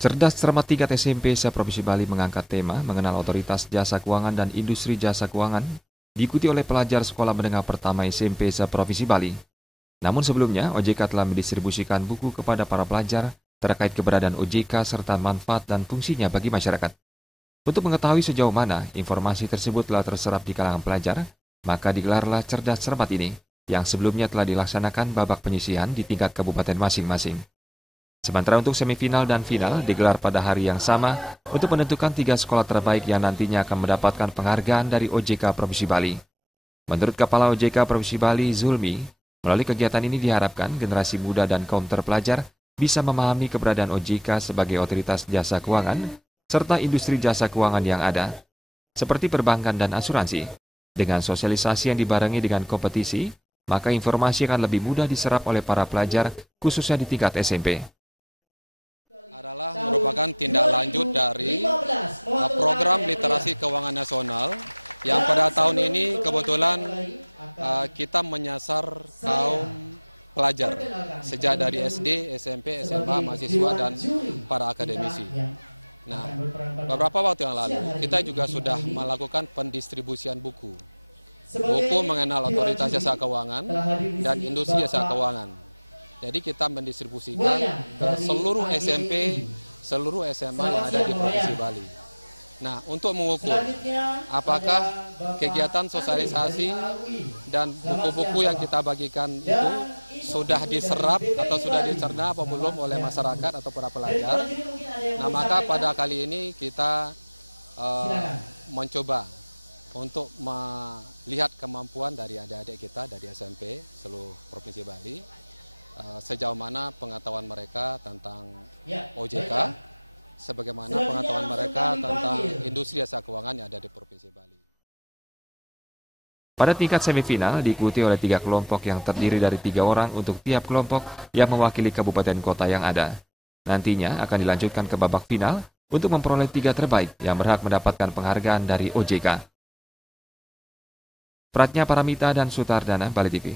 Cerdas Cermat tingkat SMP se-Provinsi Bali mengangkat tema mengenal otoritas jasa keuangan dan industri jasa keuangan, diikuti oleh pelajar sekolah menengah pertama SMP se-Provinsi Bali. Namun sebelumnya, OJK telah mendistribusikan buku kepada para pelajar terkait keberadaan OJK serta manfaat dan fungsinya bagi masyarakat. Untuk mengetahui sejauh mana informasi tersebut telah terserap di kalangan pelajar, maka digelarlah Cerdas Cermat ini, yang sebelumnya telah dilaksanakan babak penyisihan di tingkat kabupaten masing-masing. Sementara untuk semifinal dan final digelar pada hari yang sama untuk menentukan 3 sekolah terbaik yang nantinya akan mendapatkan penghargaan dari OJK Provinsi Bali. Menurut Kepala OJK Provinsi Bali, Zulmi, melalui kegiatan ini diharapkan generasi muda dan kaum terpelajar bisa memahami keberadaan OJK sebagai otoritas jasa keuangan serta industri jasa keuangan yang ada, seperti perbankan dan asuransi. Dengan sosialisasi yang dibarengi dengan kompetisi, maka informasi akan lebih mudah diserap oleh para pelajar, khususnya di tingkat SMP. Adalah merupakan tindak lanjut dari program literasi keuangan nasional yang pada tahun ini kebetulan kita menyasar kaum pelajar sejak dari SD, SMP, SMA, mahasiswa dan para akademisi. Nah, beberapa waktu yang lalu kita juga sudah melakukan pendistribusian buku mengenal otoritas jasa keuangan dan industri jasa keuangan. Jadi kita mendistribusikan ke seluruh SMP, seluruh SMA yang ada di Provinsi Bali. Nah, untuk mengukur apakah kegiatan sosialisasi dan buku-buku yang kita bagikan itu sudah diserap atau sudah dicerna apa belum oleh masyarakat atau para pelajar. Nah, maka pada kali ini kita mencoba untuk melihat kemampuan dari adik-adik kita dari SMP seluruh Provinsi Bali. Sejauh mana pengetahuan mereka tentang OJK, sebagaimana pengetahuan mereka tentang industri jasa keuangan yang ada di Provinsi Bali. Pada tingkat semifinal diikuti oleh 3 kelompok yang terdiri dari 3 orang untuk tiap kelompok yang mewakili kabupaten kota yang ada. Nantinya akan dilanjutkan ke babak final untuk memperoleh 3 terbaik yang berhak mendapatkan penghargaan dari OJK. Pratnya Paramita dan Sutardana, Bali TV.